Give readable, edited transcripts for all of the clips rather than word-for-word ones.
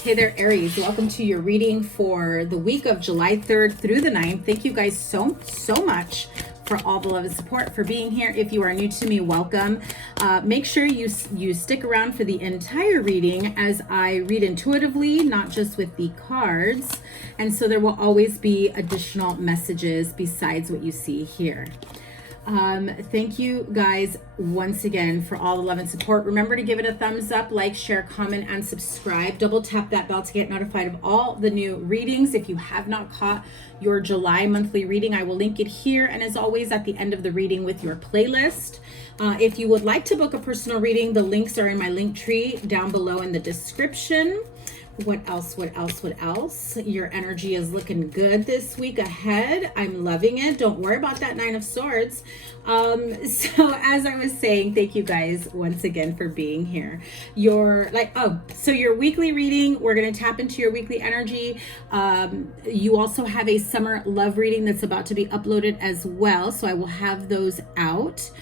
Hey there, Aries. Welcome to your reading for the week of July 3rd through the 9th. Thank you guys so much for all the love and support, for being here. If you are new to me, welcome. Make sure you stick around for the entire reading as I read intuitively, not just with the cards. And so there will always be additional messages besides what you see here. Thank you guys once again for all the love and support. Remember to give it a thumbs up, like, share, comment, and subscribe. Double tap that bell to get notified of all the new readings. If you have not caught your July monthly reading, I will link it here, and as always at the end of the reading with your playlist. If you would like to book a personal reading, the links are in my link tree down below in the description. What else? Your energy is looking good this week ahead. I'm loving it. Don't worry about that Nine of Swords. So as I was saying, thank you guys once again for being here. Your weekly reading, we're going to tap into your weekly energy. You also have a summer love reading that's about to be uploaded as well. So I will have those out.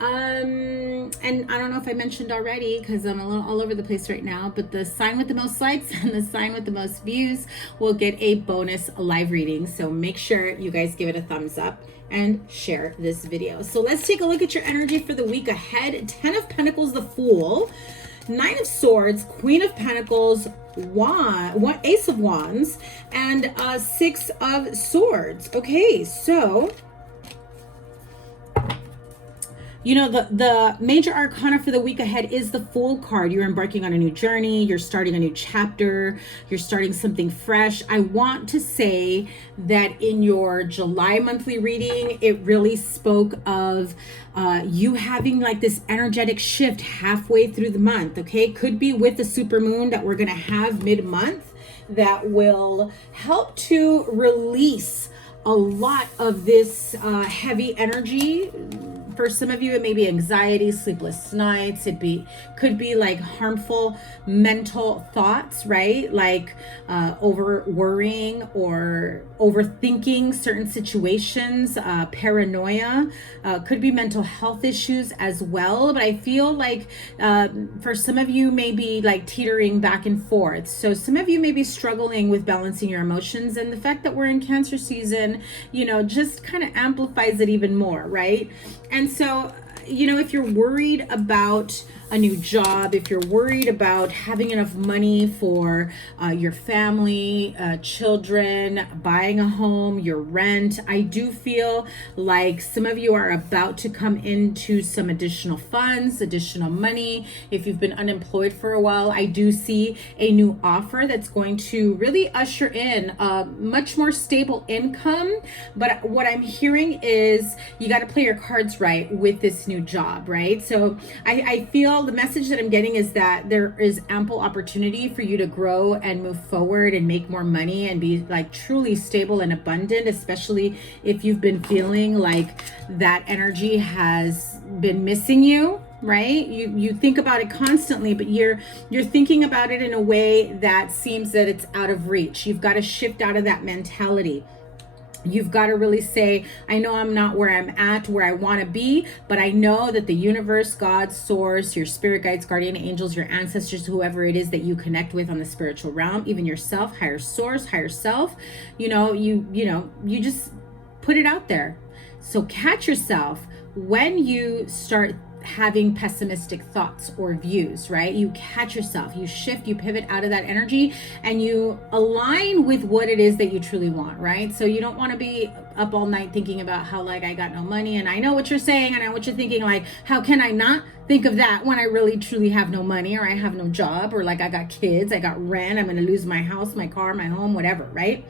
And I don't know if I mentioned already because I'm a little all over the place right now, but the sign with the most likes and the sign with the most views will get a bonus live reading. So make sure you guys give it a thumbs up and share this video. So let's take a look at your energy for the week ahead. 10 of Pentacles, the Fool, 9 of Swords, Queen of Pentacles, Ace of Wands, and 6 of Swords. Okay, so you know, the major arcana for the week ahead is the Fool card. You're embarking on a new journey. You're starting a new chapter. You're starting something fresh. I want to say that in your July monthly reading, it really spoke of you having like this energetic shift halfway through the month, okay? Could be with the super moon that we're going to have mid-month that will help to release a lot of this heavy energy. For some of you, it may be anxiety, sleepless nights. Could be like harmful mental thoughts, right? Like over worrying or overthinking certain situations, paranoia, could be mental health issues as well. But I feel like for some of you, maybe like teetering back and forth. So some of you may be struggling with balancing your emotions, and the fact that we're in Cancer season, you know, just kind of amplifies it even more, right? And so, you know, if you're worried about a new job, if you're worried about having enough money for your family, children, buying a home, your rent, I do feel like some of you are about to come into some additional funds, additional money. If you've been unemployed for a while, I do see a new offer that's going to really usher in a much more stable income. But what I'm hearing is you got to play your cards right with this new job, right? So I feel the message that I'm getting is that there is ample opportunity for you to grow and move forward and make more money and be like truly stable and abundant, especially if you've been feeling like that energy has been missing you, right? You think about it constantly, but you're thinking about it in a way that seems that it's out of reach. You've got to shift out of that mentality. You've got to really say, I know I'm not where I'm at, where I want to be, but I know that the universe, God, source, your spirit guides, guardian angels, your ancestors, whoever it is that you connect with on the spiritual realm, even yourself, higher source, higher self, you just put it out there. So catch yourself when you start having pessimistic thoughts or views, right? You catch yourself, you shift, you pivot out of that energy, and you align with what it is that you truly want, right? So you don't want to be up all night thinking about how like I got no money, and I know what you're saying, and I know what you're thinking, like how can I not think of that when I really truly have no money, or I have no job, or like I got kids, I got rent, I'm going to lose my house, my car, my home, whatever, right?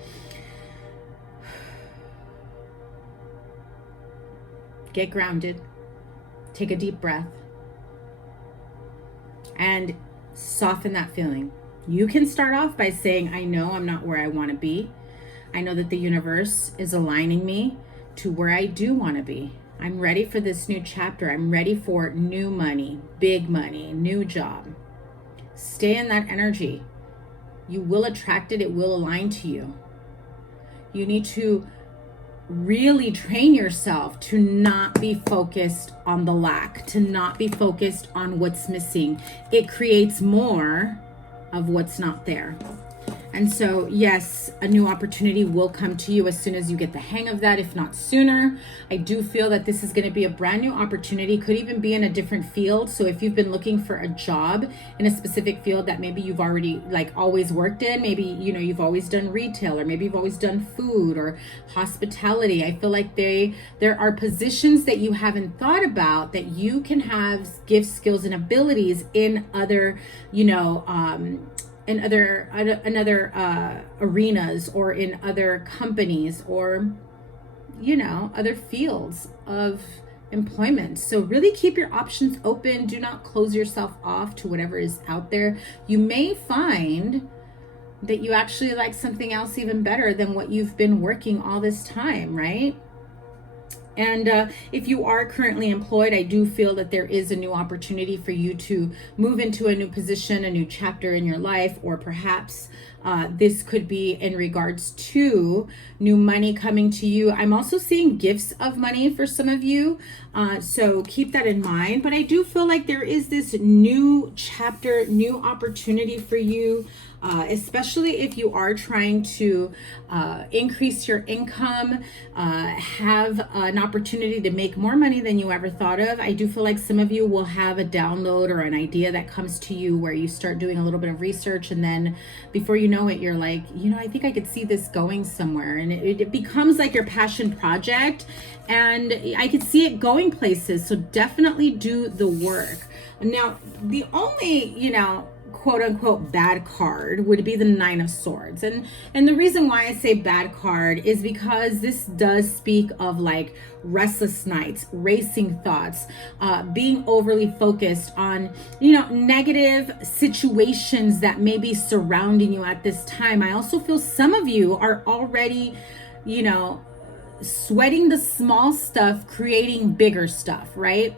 Get grounded. Take a deep breath and soften that feeling. You can start off by saying, I know I'm not where I want to be. I know that the universe is aligning me to where I do want to be. I'm ready for this new chapter. I'm ready for new money, big money, new job. Stay in that energy. You will attract it. It will align to you. You need to really train yourself to not be focused on the lack, to not be focused on what's missing. It creates more of what's not there. And so, yes, a new opportunity will come to you as soon as you get the hang of that, if not sooner. I do feel that this is going to be a brand new opportunity, could even be in a different field. So if you've been looking for a job in a specific field that maybe you've already like always worked in, maybe, you know, you've always done retail, or maybe you've always done food or hospitality. I feel like there are positions that you haven't thought about that you can have gifts, skills, and abilities in other, you know, in other arenas, or in other companies, or, you know, other fields of employment. So really keep your options open. Do not close yourself off to whatever is out there. You may find that you actually like something else even better than what you've been working all this time, right? And if you are currently employed, I do feel that there is a new opportunity for you to move into a new position, a new chapter in your life, or perhaps this could be in regards to new money coming to you. I'm also seeing gifts of money for some of you, so keep that in mind. But I do feel like there is this new chapter, new opportunity for you. Especially if you are trying to increase your income, have an opportunity to make more money than you ever thought of. I do feel like some of you will have a download or an idea that comes to you where you start doing a little bit of research, and then before you know it, you're like, you know, I think I could see this going somewhere, and it becomes like your passion project, and I could see it going places. So definitely do the work. Now, the only, you know, quote unquote bad card would be the Nine of Swords. And the reason why I say bad card is because this does speak of like restless nights, racing thoughts, being overly focused on, you know, negative situations that may be surrounding you at this time. I also feel some of you are already, you know, sweating the small stuff, creating bigger stuff, right?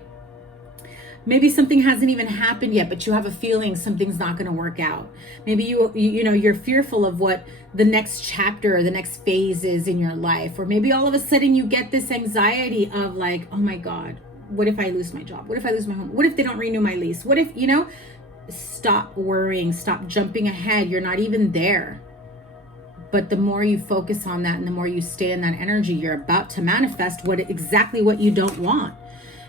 Maybe something hasn't even happened yet, but you have a feeling something's not going to work out. Maybe you know, you're fearful of what the next chapter or the next phase is in your life. Or maybe all of a sudden you get this anxiety of like, oh my God, what if I lose my job? What if I lose my home? What if they don't renew my lease? What if, you know, stop worrying, stop jumping ahead. You're not even there. But the more you focus on that and the more you stay in that energy, you're about to manifest exactly what you don't want.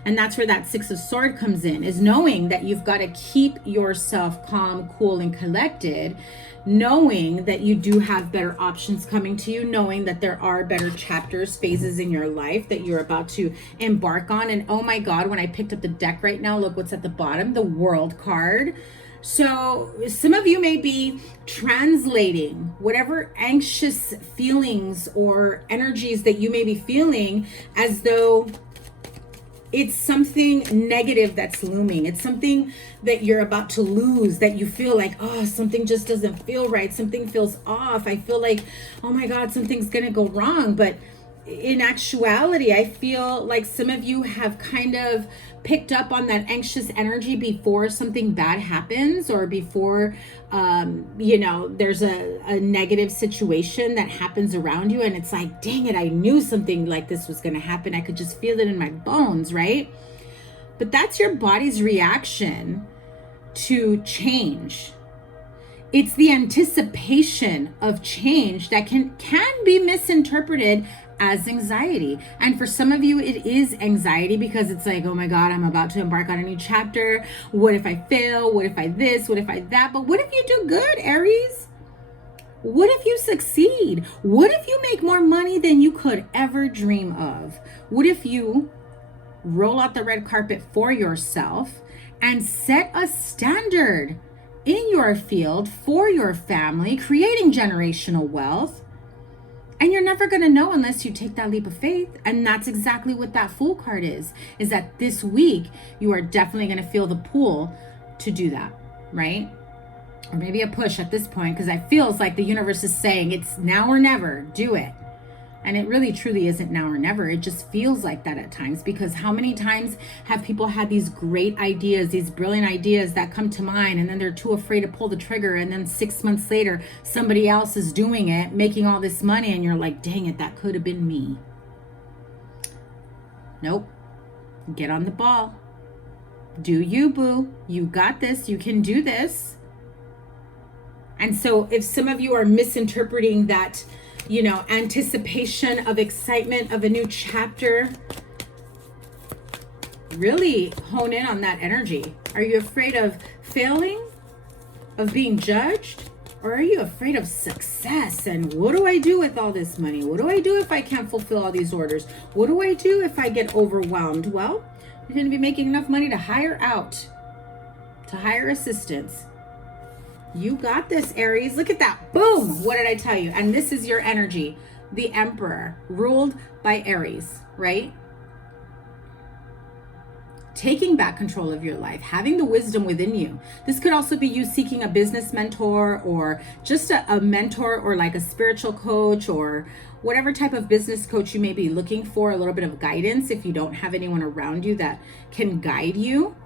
And that's where that Six of Swords comes in, is knowing that you've got to keep yourself calm, cool, and collected, knowing that you do have better options coming to you, knowing that there are better chapters, phases in your life that you're about to embark on. And oh my God, when I picked up the deck right now, look what's at the bottom, the World card. So some of you may be translating whatever anxious feelings or energies that you may be feeling as though it's something negative that's looming. It's something that you're about to lose, that you feel like, oh, something just doesn't feel right. Something feels off. I feel like, oh my God, something's going to go wrong. But in actuality, I feel like some of you have kind of picked up on that anxious energy before something bad happens, or before, you know, there's a negative situation that happens around you. And it's like, dang it, I knew something like this was going to happen. I could just feel it in my bones, right? But that's your body's reaction to change. It's the anticipation of change that can be misinterpreted as anxiety. And for some of you, it is anxiety because it's like, oh my God, I'm about to embark on a new chapter. What if I fail? What if I this? What if I that? But what if you do good, Aries? What if you succeed? What if you make more money than you could ever dream of? What if you roll out the red carpet for yourself and set a standard in your field for your family, creating generational wealth? And you're never going to know unless you take that leap of faith. And that's exactly what that Fool card is that this week you are definitely going to feel the pull to do that, right? Or maybe a push at this point, because it feels like the universe is saying it's now or never, do it. And it really truly isn't now or never. It just feels like that at times, because how many times have people had these great ideas, these brilliant ideas that come to mind, and then they're too afraid to pull the trigger, and then 6 months later somebody else is doing it, making all this money, and you're like, dang it, that could have been me. Nope. Get on the ball. Do you, boo. You got this. You can do this. And so if some of you are misinterpreting that, you know, anticipation of excitement of a new chapter, really hone in on that energy. Are you afraid of failing, of being judged? Or are you afraid of success? And what do I do with all this money? What do I do if I can't fulfill all these orders? What do I do if I get overwhelmed? Well, you're going to be making enough money to hire out, to hire assistants. You got this, Aries. Look at that. Boom. What did I tell you? And this is your energy. The Emperor, ruled by Aries, right? Taking back control of your life, having the wisdom within you. This could also be you seeking a business mentor, or just a mentor, or like a spiritual coach, or whatever type of business coach you may be looking for, a little bit of guidance if you don't have anyone around you that can guide you.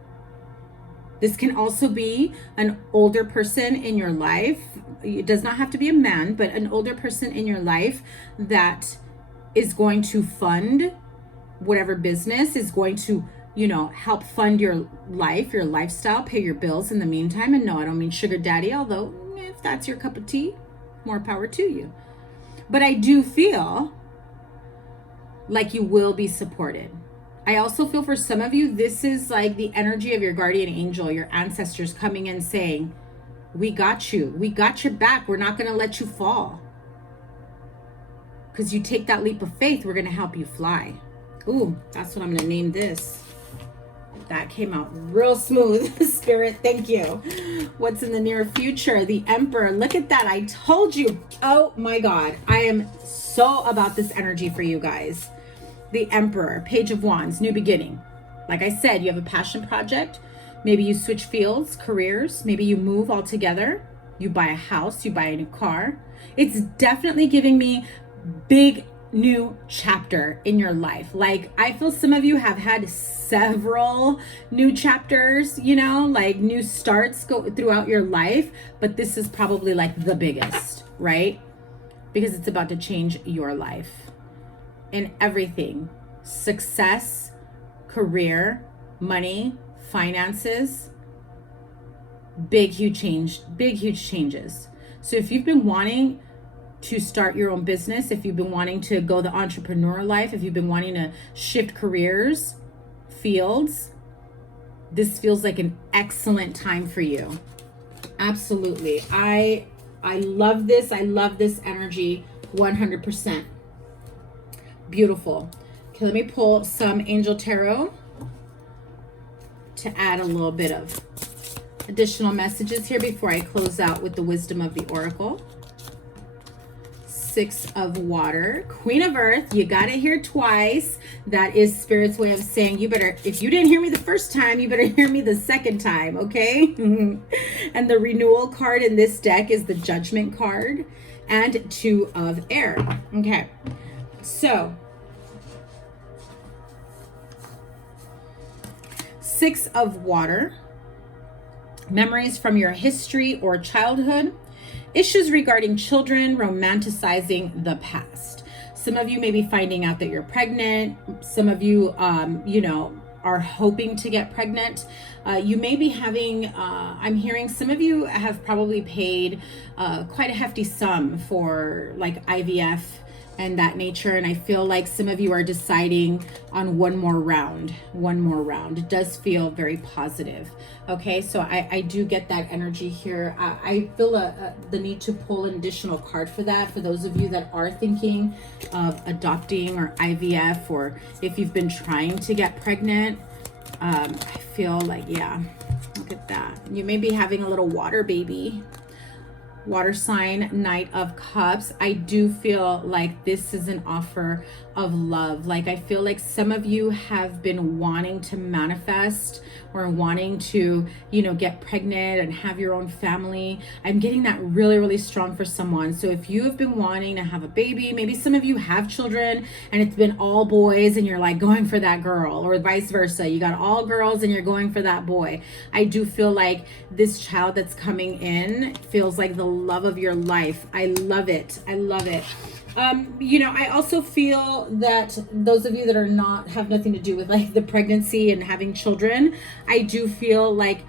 This can also be an older person in your life. It does not have to be a man, but an older person in your life that is going to fund whatever business, is going to, you know, help fund your life, your lifestyle, pay your bills in the meantime. And no, I don't mean sugar daddy, although if that's your cup of tea, more power to you. But I do feel like you will be supported. I also feel for some of you, this is like the energy of your guardian angel, your ancestors coming in saying, we got you. We got your back. We're not going to let you fall. Because you take that leap of faith, we're going to help you fly. Ooh, that's what I'm going to name this. That came out real smooth. Spirit, thank you. What's in the near future? The Emperor. Look at that. I told you. Oh my God. I am so about this energy for you guys. The Emperor, Page of Wands, new beginning. Like I said, you have a passion project. Maybe you switch fields, careers. Maybe you move altogether. You buy a house, you buy a new car. It's definitely giving me big new chapter in your life. Like, I feel some of you have had several new chapters, you know, like new starts go throughout your life, but this is probably like the biggest, right? Because it's about to change your life in everything: success, career, money, finances. Big huge changes. So if you've been wanting to start your own business, if you've been wanting to go the entrepreneur life, if you've been wanting to shift careers, fields, this feels like an excellent time for you. Absolutely. I love this. I love this energy 100%. Beautiful. Okay, let me pull some Angel Tarot to add a little bit of additional messages here before I close out with the wisdom of the Oracle. Six of Water, Queen of Earth. You got it here twice. That is Spirit's way of saying, you better, if you didn't hear me the first time, you better hear me the second time, okay? And the renewal card in this deck is the Judgment card, and Two of Air. Okay, so Six of Water, memories from your history or childhood. Issues regarding children, romanticizing the past. Some of you may be finding out that you're pregnant. Some of you, are hoping to get pregnant. You may be having, I'm hearing some of you have probably paid quite a hefty sum for like IVF and that nature. And I feel like some of you are deciding on one more round. It does feel very positive. Okay, so I do get that energy here. I feel the need to pull an additional card for that, for those of you that are thinking of adopting or IVF, or if you've been trying to get pregnant. I feel like, yeah, look at that. You may be having a little water baby. Water sign, Knight of Cups. I do feel like this is an offer of love. Like, I feel like some of you have been wanting to manifest or wanting to, get pregnant and have your own family. I'm getting that really, really strong for someone. So if you have been wanting to have a baby, maybe some of you have children and it's been all boys and you're like going for that girl, or vice versa. You got all girls and you're going for that boy. I do feel like this child that's coming in feels like the love of your life. I love it. I also feel that those of you that are have nothing to do with like the pregnancy and having children, I do feel like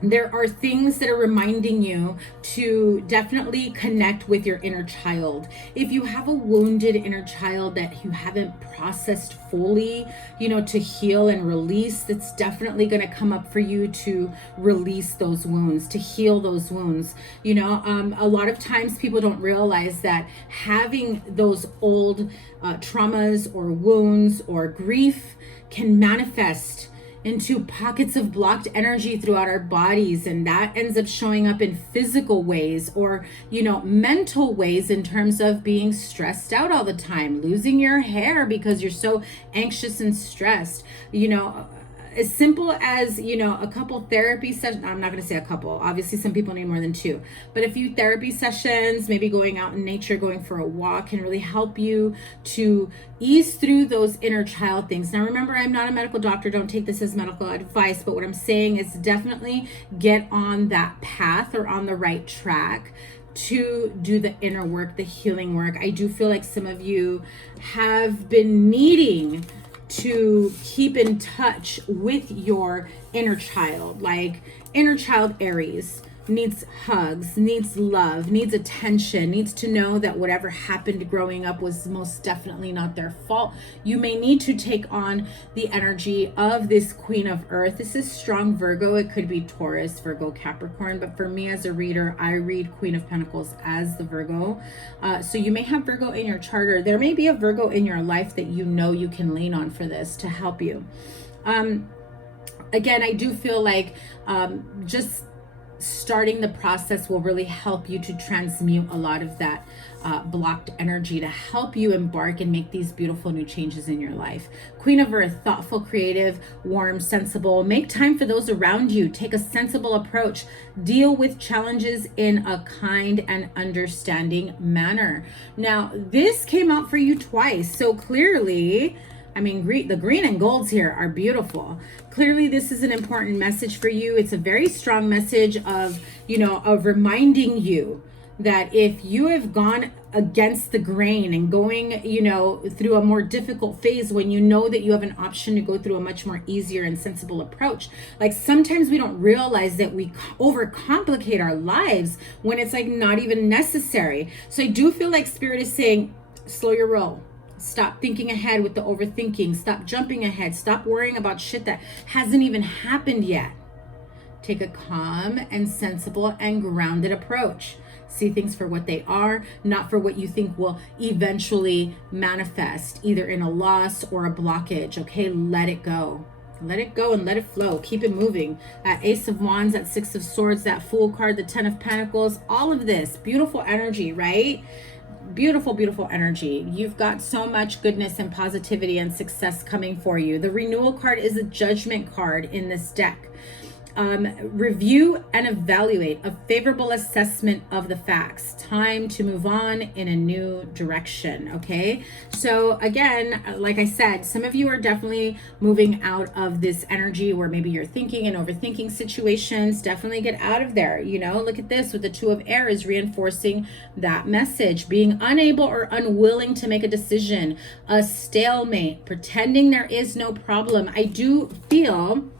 there are things that are reminding you to definitely connect with your inner child. If you have a wounded inner child that you haven't processed fully, to heal and release, that's definitely going to come up for you to release those wounds, to heal those wounds. A lot of times people don't realize that having those old traumas or wounds or grief can manifest into pockets of blocked energy throughout our bodies, and that ends up showing up in physical ways or mental ways, in terms of being stressed out all the time, losing your hair because you're so anxious and stressed. As simple as a couple therapy sessions. I'm not going to say a couple, obviously some people need more than two, but a few therapy sessions, maybe going out in nature, going for a walk, can really help you to ease through those inner child things. Now remember, I'm not a medical doctor, don't take this as medical advice, but what I'm saying is definitely get on that path or on the right track to do the inner work, the healing work. I do feel like some of you have been needing to keep in touch with your inner child. Like inner child Aries needs hugs, needs love, needs attention, needs to know that whatever happened growing up was most definitely not their fault. You may need to take on the energy of this Queen of Earth. This is strong Virgo. It could be Taurus, Virgo, Capricorn, but for me as a reader, I read Queen of Pentacles as the Virgo. So you may have Virgo in your chart. There may be a Virgo in your life that you can lean on for this to help you. Again, I do feel like just starting the process will really help you to transmute a lot of that blocked energy, to help you embark and make these beautiful new changes in your life. Queen of Earth, thoughtful, creative, warm, sensible. Make time for those around you. Take a sensible approach. Deal with challenges in a kind and understanding manner. Now, this came out for you twice, so clearly, the green and golds here are beautiful. Clearly, this is an important message for you. It's a very strong message of reminding you that if you have gone against the grain and going, through a more difficult phase, when you know that you have an option to go through a much more easier and sensible approach. Like sometimes we don't realize that we overcomplicate our lives when it's like not even necessary. So I do feel like Spirit is saying, slow your roll. Stop thinking ahead with the overthinking. Stop jumping ahead. Stop worrying about shit that hasn't even happened yet. Take a calm and sensible and grounded approach. See things for what they are, not for what you think will eventually manifest, either in a loss or a blockage. Okay, let it go. Let it go and let it flow. Keep it moving. That Ace of Wands, that Six of Swords, that Fool card, the Ten of Pentacles, all of this beautiful energy, right? Beautiful, beautiful energy. You've got so much goodness and positivity and success coming for you. The Renewal card is a Judgment card in this deck. Review and evaluate, a favorable assessment of the facts. Time to move on in a new direction. Okay, so again, like I said, some of you are definitely moving out of this energy where maybe you're thinking and overthinking situations. Definitely get out of there. Look at this with the Two of Air is reinforcing that message. Being unable or unwilling to make a decision, a stalemate, pretending there is no problem. I do feel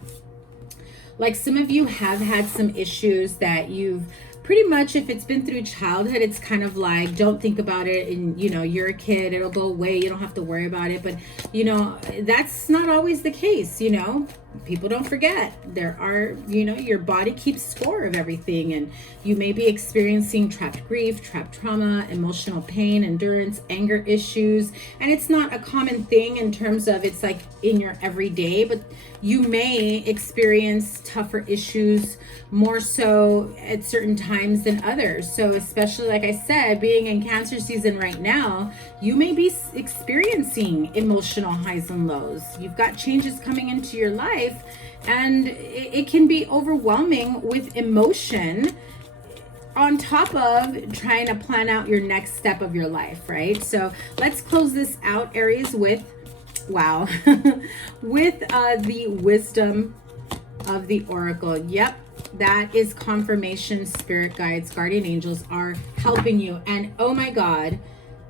like some of you have had some issues that you've pretty much, if it's been through childhood, it's kind of like, don't think about it, and you're a kid, it'll go away, you don't have to worry about it. But that's not always the case. People don't forget. There are, your body keeps score of everything, and you may be experiencing trapped grief, trapped trauma, emotional pain, endurance, anger issues. And it's not a common thing in terms of it's like in your everyday, but you may experience tougher issues more so at certain times than others. So especially, like I said, being in Cancer season right now, you may be experiencing emotional highs and lows. You've got changes coming into your life, and it can be overwhelming with emotion on top of trying to plan out your next step of your life, right? So let's close this out, Aries, with with the wisdom of the Oracle. Yep, that is confirmation. Spirit guides, guardian angels are helping you. And oh my God,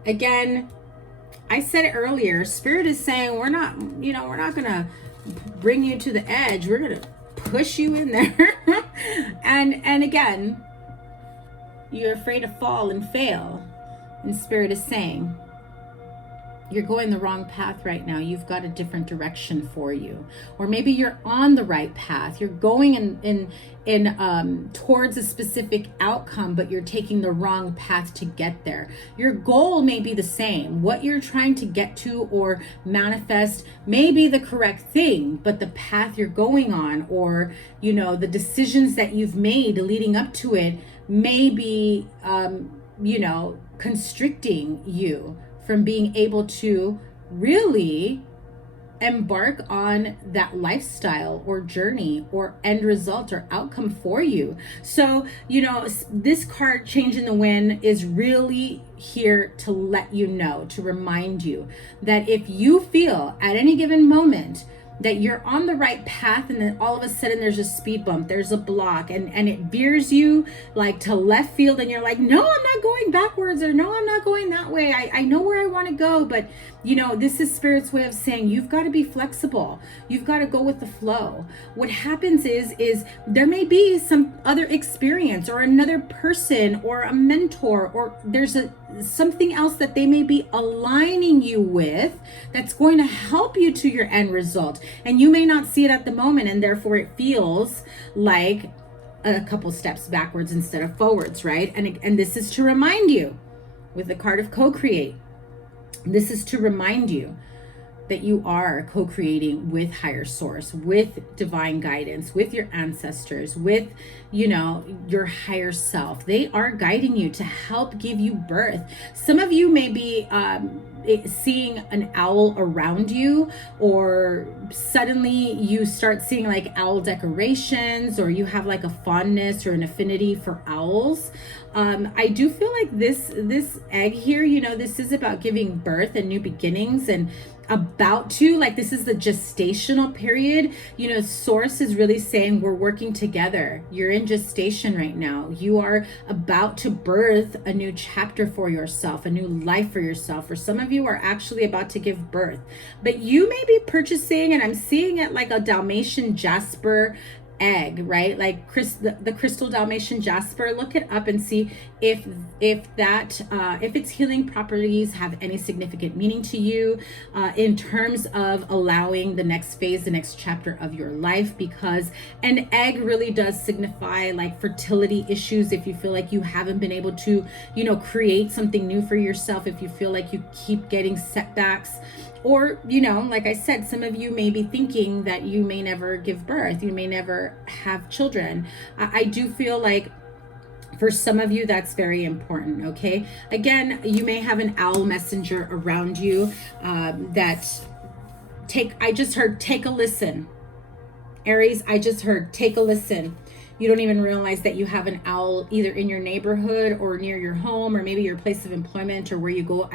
again, I said it earlier, Spirit is saying we're not gonna bring you to the edge. We're gonna push you in there. and again, you're afraid to fall and fail. And Spirit is saying, you're going the wrong path right now. You've got a different direction for you. Or maybe you're on the right path. You're going in towards a specific outcome, but you're taking the wrong path to get there. Your goal may be the same. What you're trying to get to or manifest may be the correct thing, but the path you're going on, or, you know, the decisions that you've made leading up to it may be, you know, constricting you from being able to really embark on that lifestyle or journey or end result or outcome for you. So, you know, this card, Change in the Wind, is really here to let you know, to remind you that if you feel at any given moment that you're on the right path and then all of a sudden there's a speed bump, there's a block, and it veers you like to left field, and you're like, no, I'm not going backwards, or no, I'm not going that way. I know where I want to go, but you know, this is Spirit's way of saying you've got to be flexible. You've got to go with the flow. What happens is there may be some other experience or another person or a mentor, or there's something else that they may be aligning you with that's going to help you to your end result. And you may not see it at the moment, and therefore it feels like a couple steps backwards instead of forwards, right? And this is to remind you with the card of co-create. This is to remind you that you are co-creating with higher source, with divine guidance, with your ancestors, with, you know, your higher self. They are guiding you to help give you birth. Some of you may be seeing an owl around you, or suddenly you start seeing like owl decorations, or you have like a fondness or an affinity for owls. I do feel like this egg here, you know, this is about giving birth and new beginnings, and about to, like, this is the gestational period. You know, Source is really saying we're working together. You're in gestation right now. You are about to birth a new chapter for yourself, a new life for yourself. For some of you are actually about to give birth, but you may be purchasing, and I'm seeing it like a Dalmatian jasper egg, right? Like the crystal Dalmatian jasper. Look it up and see if its healing properties have any significant meaning to you in terms of allowing the next phase, the next chapter of your life, because an egg really does signify like fertility issues. If you feel like you haven't been able to, you know, create something new for yourself, if you feel like you keep getting setbacks, or, you know, like I said, some of you may be thinking that you may never give birth, you may never have children. I do feel like for some of you, that's very important, okay? Again, you may have an owl messenger around you I just heard, take a listen. Aries, I just heard, take a listen. You don't even realize that you have an owl either in your neighborhood or near your home, or maybe your place of employment or where you go.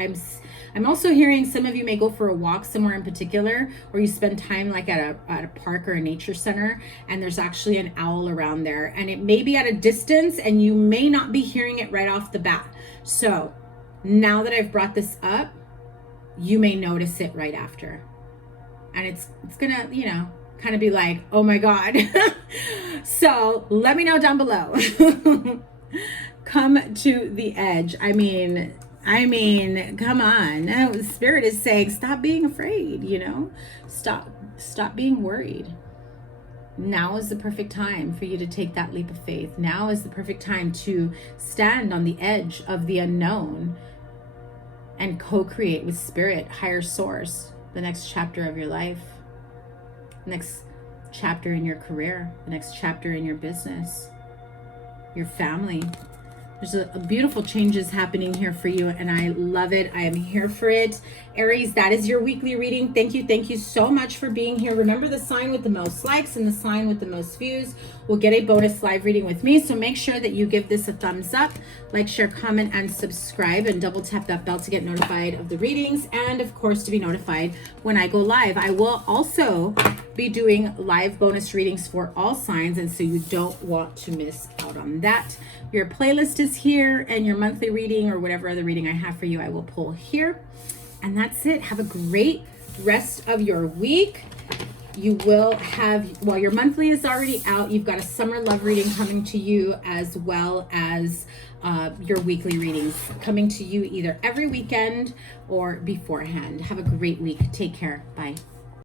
I'm also hearing some of you may go for a walk somewhere in particular, or you spend time like at a park or a nature center, and there's actually an owl around there, and it may be at a distance and you may not be hearing it right off the bat. So now that I've brought this up, you may notice it right after, and it's gonna, you know, kind of be like, oh my God. So let me know down below. Come to the edge. I mean, come on. Spirit is saying, stop being afraid, you know, stop being worried. Now is the perfect time for you to take that leap of faith. Now is the perfect time to stand on the edge of the unknown and co-create with Spirit, higher source, the next chapter of your life, next chapter in your career, the next chapter in your business, your family. There's a beautiful changes happening here for you, and I love it. I am here for it. Aries, that is your weekly reading. Thank you so much for being here. Remember, the sign with the most likes and the sign with the most views will get a bonus live reading with me. So make sure that you give this a thumbs up, like, share, comment, and subscribe, and double tap that bell to get notified of the readings, and of course to be notified when I go live. I will also be doing live bonus readings for all signs, and so you don't want to miss out on that. Your playlist is here, and your monthly reading or whatever other reading I have for you, I will pull here. And that's it. Have a great rest of your week. You will have, well, your monthly is already out. You've got a summer love reading coming to you, as well as your weekly readings coming to you either every weekend or beforehand. Have a great week. Take care. Bye.